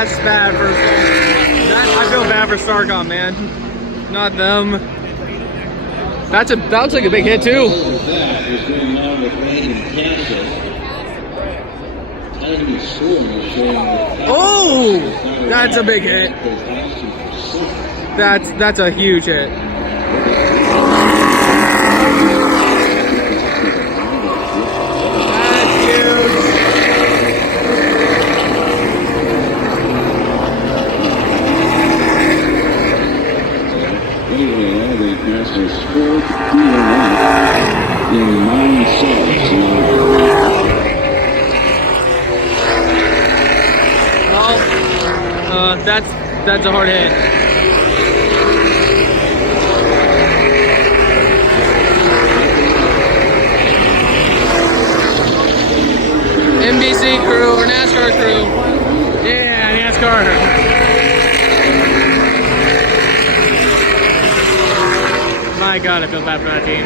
That's bad for. I feel bad for Starcom, man. Not them. That looks like a big hit too. That is going on with Landon Cassill. Tiny score showing that. Oh, that's a big hit. That's a huge hit. Their fourth DNF in 9 sets. Well, that's a hard hit. NBC crew or NASCAR crew. Yeah, NASCAR. My God, I feel bad for that team.